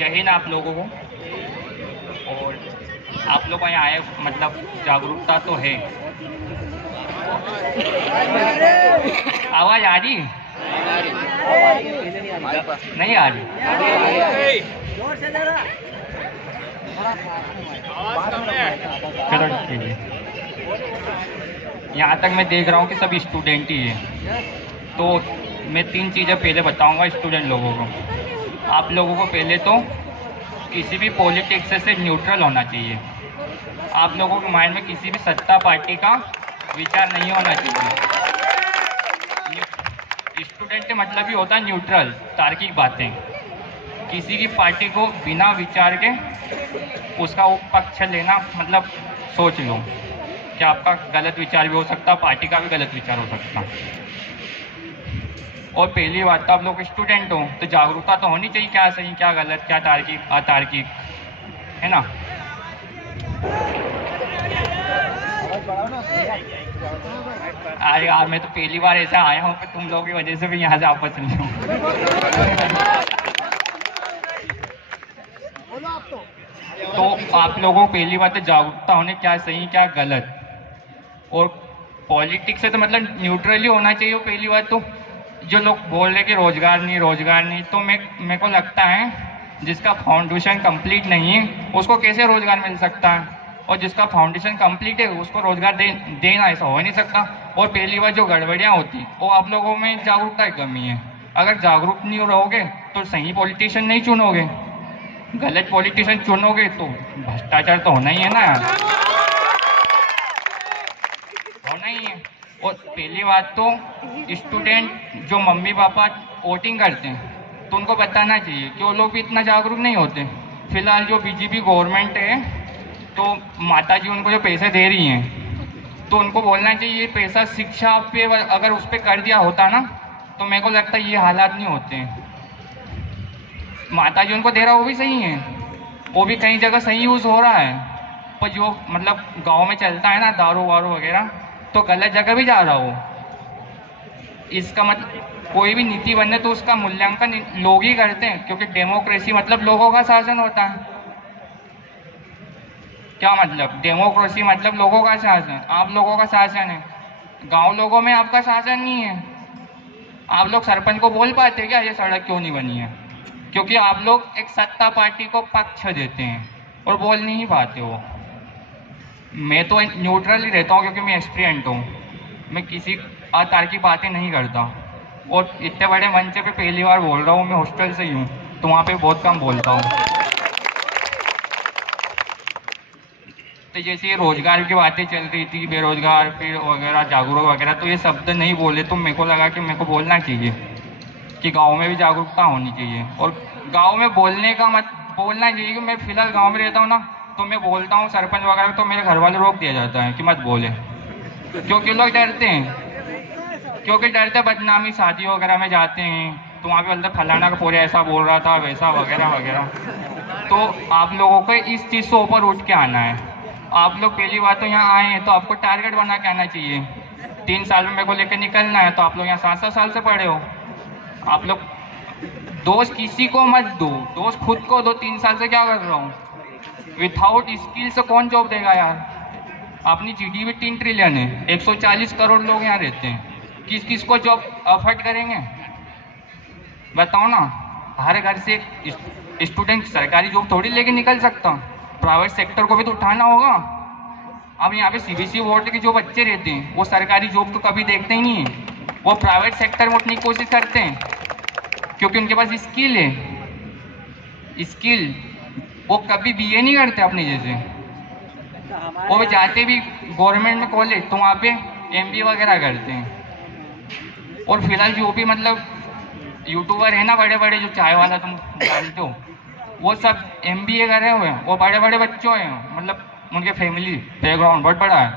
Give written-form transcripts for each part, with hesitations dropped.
जय हिंद आप लोगों को। और आप लोग यहाँ आए मतलब जागरूकता तो है। आवाज आ रही नहीं आ रही? चलो ठीक है। यहाँ तक मैं देख रहा हूँ कि सब स्टूडेंट ही है, तो मैं 3 चीज़ें पहले बताऊँगा स्टूडेंट लोगों को। आप लोगों को पहले तो किसी भी पॉलिटिक्स से न्यूट्रल होना चाहिए। आप लोगों के माइंड में किसी भी सत्ता पार्टी का विचार नहीं होना चाहिए। स्टूडेंट के मतलब ही होता है न्यूट्रल, तार्किक बातें। किसी की पार्टी को बिना विचार के उसका पक्ष लेना मतलब सोच लो कि आपका गलत विचार भी हो सकता, पार्टी का भी गलत विचार हो सकता। और पहली बात तो आप लोग स्टूडेंट हो तो जागरूकता तो होनी चाहिए, क्या सही क्या गलत, क्या तार्किक अतार्किक, है ना। अरे यार मैं तो पहली बार ऐसा आया हूँ कि तुम लोगों की वजह से भी यहाँ से वापस नहीं हूँ। तो आप लोगों को पहली बात तो जागरूकता होने क्या सही क्या गलत। और पॉलिटिक्स से तो मतलब न्यूट्रल ही होना चाहिए। पहली बात तो जो लोग बोल रहे कि रोजगार नहीं, तो मेरे को लगता है जिसका फाउंडेशन कंप्लीट नहीं है उसको कैसे रोजगार मिल सकता है, और जिसका फाउंडेशन कंप्लीट है उसको रोजगार देना ऐसा हो नहीं सकता। और पहली बार जो गड़बड़ियाँ होती वो आप लोगों में जागरूकता की कमी है। अगर जागरूक नहीं रहोगे तो सही पॉलिटिशियन नहीं चुनोगे, गलत पॉलिटिशियन चुनोगे तो भ्रष्टाचार तो होना ही है ना, होना ही है। और पहली बात तो स्टूडेंट जो मम्मी पापा वोटिंग करते हैं तो उनको बताना चाहिए कि वो लोग भी इतना जागरूक नहीं होते। फिलहाल जो बीजेपी गवर्नमेंट है तो माता जी उनको जो पैसे दे रही हैं तो उनको बोलना चाहिए पैसा शिक्षा पे अगर उस पर कर दिया होता ना तो मेरे को लगता है ये हालात नहीं होते हैं। माता जी उनको दे रहा वो भी सही है, वो भी कई जगह सही यूज़ हो रहा है, पर जो मतलब गांव में चलता है ना दारू वारू वगैरह तो गलत जगह भी जा रहा हो। इसका मतलब कोई भी नीति बनने तो उसका मूल्यांकन लोग ही करते हैं, क्योंकि डेमोक्रेसी मतलब लोगों का शासन होता है। क्या मतलब डेमोक्रेसी मतलब लोगों का शासन, आप लोगों का शासन है। गांव लोगों में आपका शासन नहीं है। आप लोग सरपंच को बोल पाते क्या ये सड़क क्यों नहीं बनी है, क्योंकि आप लोग एक सत्ता पार्टी को पक्ष देते हैं और बोल नहीं पाते हो। मैं तो न्यूट्रल ही रहता हूँ क्योंकि मैं एस्पिरेंट हूँ, मैं किसी अतार्किक बातें नहीं करता। और इतने बड़े मंच पे पहली बार बोल रहा हूँ, मैं हॉस्टल से ही हूँ तो वहाँ पे बहुत कम बोलता हूँ। तो जैसे ये रोजगार की बातें चल रही थी, बेरोजगार फिर वगैरह जागरूक वगैरह, तो ये शब्द नहीं बोले तो मेरे को लगा कि मेरे को बोलना चाहिए कि गांव में भी जागरूकता होनी चाहिए। और गांव में बोलने का मत बोलना चाहिए कि मैं फिलहाल गांव में रहता हूँ ना, तो मैं बोलता हूँ सरपंच वगैरह तो मेरे घर वाले रोक दिया जाता है कि मत बोले, क्योंकि लोग डरते हैं, क्योंकि डरते बदनामी शादी वगैरह में जाते हैं तो वहाँ पे मतलब फलाना का पूरे ऐसा बोल रहा था वैसा वगैरह वगैरह। तो आप लोगों को इस चीज़ से ऊपर उठ के आना है। आप लोग पहली बात तो यहाँ आए हैं तो आपको टारगेट बना के आना चाहिए। 3 साल में मेरे को लेकर निकलना है, तो आप लोग यहाँ 7-7 साल से पढ़े हो। आप लोग दोस्त किसी को मत दो, दोस्त खुद को दो। 3 साल से क्या कर रहा हूँ, विदाउट स्किल से कौन जॉब देगा यार। अपनी जीडीपी 3 ट्रिलियन है, 140 करोड़ लोग यहाँ रहते हैं, किस किस को जॉब अफोर्ड करेंगे बताओ ना। हर घर से स्टूडेंट सरकारी जॉब थोड़ी लेके निकल सकता, प्राइवेट सेक्टर को भी तो उठाना होगा। अब यहाँ पे सीबीएसई बोर्ड के जो बच्चे रहते हैं वो सरकारी जॉब तो कभी देखते ही नहीं है, वो प्राइवेट सेक्टर में उठने की कोशिश करते हैं क्योंकि उनके पास स्किल है। स्किल वो कभी बीए नहीं करते अपने जैसे, वो भी जाते भी गवर्नमेंट में कॉलेज तो वहाँ पे एमबीए वगैरह करते हैं। और फिलहाल जो भी मतलब यूट्यूबर है ना बड़े बड़े जो चाय वाला तुम जानते हो, वो सब एमबीए करे हुए हैं, वो बड़े बड़े बच्चों हैं, मतलब उनके फैमिली बैकग्राउंड बहुत बड़ा है।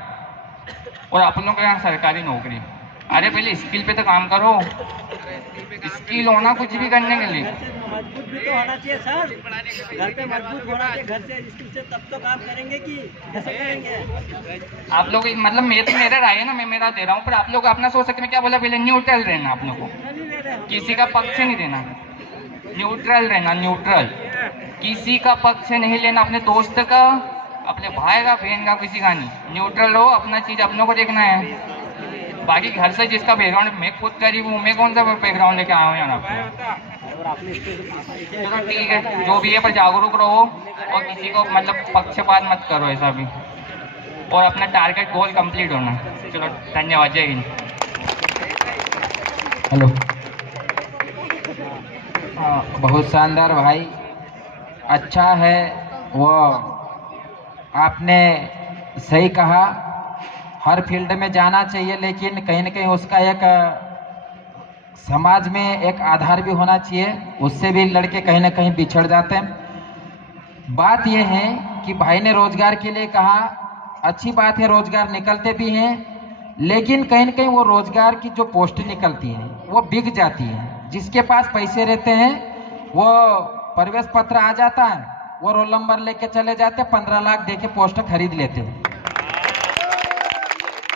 और आप लोगों को यहाँ सरकारी नौकरी, अरे पहले स्किल पे तो काम करो। स्किल होना कुछ भी करने के लिए मजबूत भी तो होना चाहिए सर, घर पे मजबूत होना चाहिए, घर से स्किल से तब तो काम करेंगे कि कैसे करेंगे। आप लोग मतलब मेरा राय है ना, मैं मेरा दे रहा हूँ, पर आप लोग अपना सोच सकते हैं। क्या बोला पहले, न्यूट्रल रहना आप लोग को, किसी का पक्ष नहीं देना, न्यूट्रल रहना, न्यूट्रल। किसी का पक्ष नहीं लेना, अपने दोस्त का, अपने भाई का, बहन का, किसी का नहीं। न्यूट्रल हो, अपना चीज अपनों को देखना है। बाकी घर से जिसका बैकग्राउंड, मैं खुद गरीब हूँ, मैं कौन सा बैकग्राउंड लेके आया हूँ यहाँ पे। और आपने इसके चलो ठीक है, जो भी है, पर जागरूक रहो और किसी को मतलब पक्षपात मत करो ऐसा भी, और अपना टारगेट गोल कंप्लीट होना। चलो धन्यवाद, जय हिंद। हेलो। बहुत शानदार भाई, अच्छा है वो, आपने सही कहा। हर फील्ड में जाना चाहिए, लेकिन कहीं न कहीं उसका एक समाज में एक आधार भी होना चाहिए, उससे भी लड़के कहीं ना कहीं बिछड़ जाते हैं। बात यह है कि भाई ने रोजगार के लिए कहा, अच्छी बात है, रोजगार निकलते भी हैं, लेकिन कहीं ना कहीं वो रोजगार की जो पोस्ट निकलती हैं वो बिक जाती हैं। जिसके पास पैसे रहते हैं वो प्रवेश पत्र आ जाता है, वो रोल नंबर लेके चले जाते, 15 लाख दे के पोस्ट खरीद लेते हैं।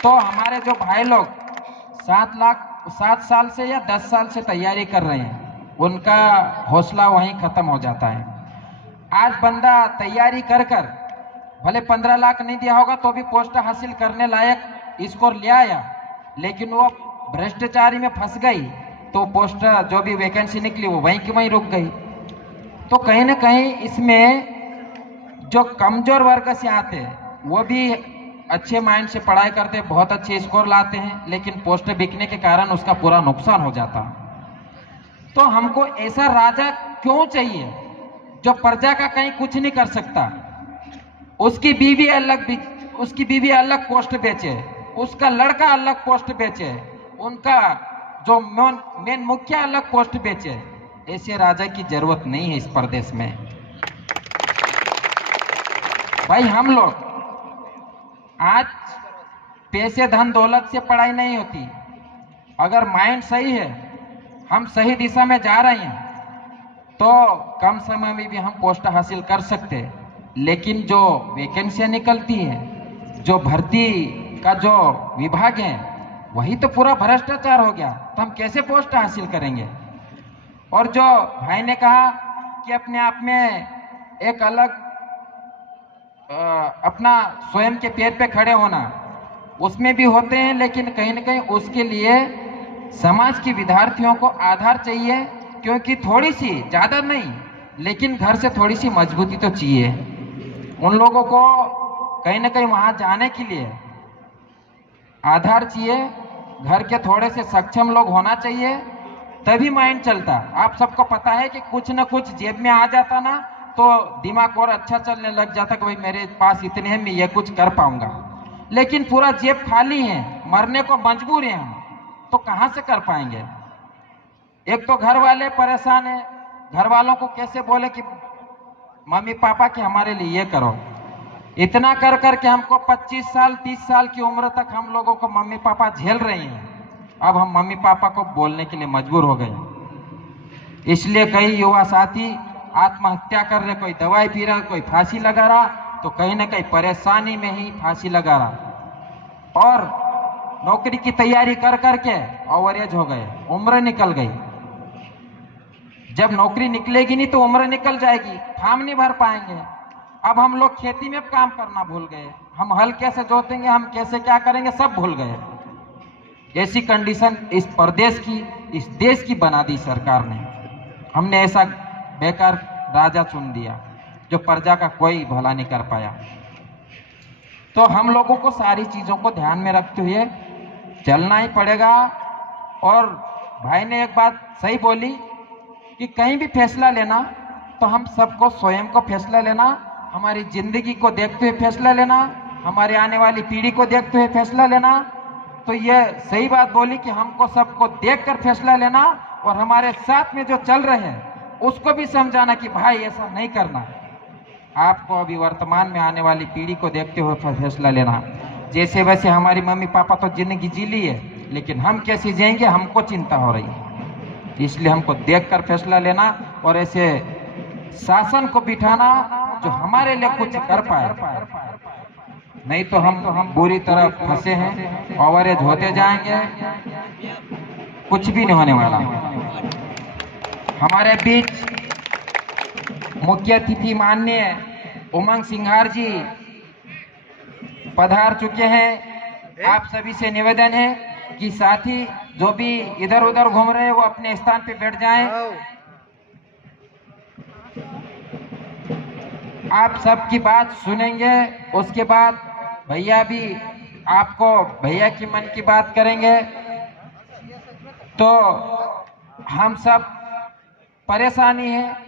तो हमारे जो भाई लोग 7 साल से या 10 साल से तैयारी कर रहे हैं, उनका हौसला वहीं खत्म हो जाता है। आज बंदा तैयारी कर कर भले 15 लाख नहीं दिया होगा तो भी पोस्ट हासिल करने लायक स्कोर ले आया, लेकिन वो भ्रष्टाचारी में फंस गई तो पोस्ट जो भी वैकेंसी निकली वो वहीं की वहीं रुक गई। तो कहीं ना कहीं इसमें जो कमजोर वर्ग से आते हैं वो भी अच्छे माइंड से पढ़ाई करते, बहुत अच्छे स्कोर लाते हैं, लेकिन पोस्ट बिकने के कारण उसका पूरा नुकसान हो जाता। तो हमको ऐसा राजा क्यों चाहिए जो प्रजा का कहीं कुछ नहीं कर सकता? उसकी बीवी अलग पोस्ट बेचे, उसका लड़का अलग पोस्ट बेचे, उनका जो मेन मुखिया अलग पोस्ट बेचे। ऐसे राजा की जरूरत नहीं है इस प्रदेश में। भाई हम लोग आज पैसे धन दौलत से पढ़ाई नहीं होती। अगर माइंड सही है, हम सही दिशा में जा रहे हैं, तो कम समय में भी हम पोस्ट हासिल कर सकते हैं। लेकिन जो वैकेंसियां निकलती है, जो भर्ती का जो विभाग है, वही तो पूरा भ्रष्टाचार हो गया, तो हम कैसे पोस्ट हासिल करेंगे? और जो भाई ने कहा कि अपने आप में एक अलग अपना स्वयं के पैर पे खड़े होना, उसमें भी होते हैं, लेकिन कहीं ना कहीं उसके लिए समाज के विद्यार्थियों को आधार चाहिए, क्योंकि थोड़ी सी, ज़्यादा नहीं, लेकिन घर से थोड़ी सी मजबूती तो चाहिए। उन लोगों को कहीं ना कहीं वहाँ जाने के लिए आधार चाहिए, घर के थोड़े से सक्षम लोग होना चाहिए, तभी माइंड चलता। आप सबको पता है कि कुछ ना कुछ जेब में आ जाता ना, तो दिमाग और अच्छा चलने लग जाता कि भाई मेरे पास इतने हैं, मैं ये कुछ कर पाऊंगा। लेकिन पूरा जेब खाली है, मरने को मजबूर हैं हम, तो कहाँ से कर पाएंगे? एक तो घर वाले परेशान है, घर वालों को कैसे बोले कि मम्मी पापा कि हमारे लिए ये करो। इतना कर करके हमको 25 साल 30 साल की उम्र तक हम लोगों को मम्मी पापा झेल रही हैं। अब हम मम्मी पापा को बोलने के लिए मजबूर हो गए। इसलिए कई युवा साथी आत्महत्या कर रहे, कोई दवाई पी रहा, कोई फांसी लगा रहा, तो कहीं ना कहीं परेशानी में ही फांसी लगा रहा। और नौकरी की तैयारी कर करके ओवरेज हो गए, उम्र निकल गई। जब नौकरी निकलेगी नहीं तो उम्र निकल जाएगी, फार्म नहीं भर पाएंगे। अब हम लोग खेती में काम करना भूल गए, हम हल कैसे जोतेंगे, हम कैसे क्या करेंगे, सब भूल गए। ऐसी कंडीशन इस प्रदेश की, इस देश की बना दी सरकार ने। हमने ऐसा बेकार राजा चुन दिया जो प्रजा का कोई भला नहीं कर पाया। तो हम लोगों को सारी चीजों को ध्यान में रखते हुए चलना ही पड़ेगा। और भाई ने एक बात सही बोली कि कहीं भी फैसला लेना तो हम सबको स्वयं को फैसला लेना, हमारी जिंदगी को देखते हुए फैसला लेना, हमारे आने वाली पीढ़ी को देखते हुए फैसला लेना। तो ये सही बात बोली कि हमको सबको देखकर फैसला लेना, और हमारे साथ में जो चल रहे हैं उसको भी समझाना कि भाई ऐसा नहीं करना। आपको अभी वर्तमान में आने वाली पीढ़ी को देखते हुए फैसला लेना। जैसे वैसे हमारी मम्मी पापा तो जिंदगी जी ली है, लेकिन हम कैसे जिएंगे हमको चिंता हो रही है। इसलिए हमको देखकर फैसला लेना और ऐसे शासन को बिठाना जो हमारे लिए कुछ कर पाए। नहीं तो हम बुरी तरह फंसे हैं, ओवरेज होते जाएंगे, कुछ भी नहीं होने वाला। हमारे बीच मुख्य अतिथि माननीय उमंग सिंघार जी पधार चुके हैं। आप सभी से निवेदन है कि साथी जो भी इधर उधर घूम रहे हैं वो अपने स्थान पे बैठ जाएं। आप सबकी बात सुनेंगे, उसके बाद भैया भी आपको भैया की मन की बात करेंगे। तो हम सब परेशानी है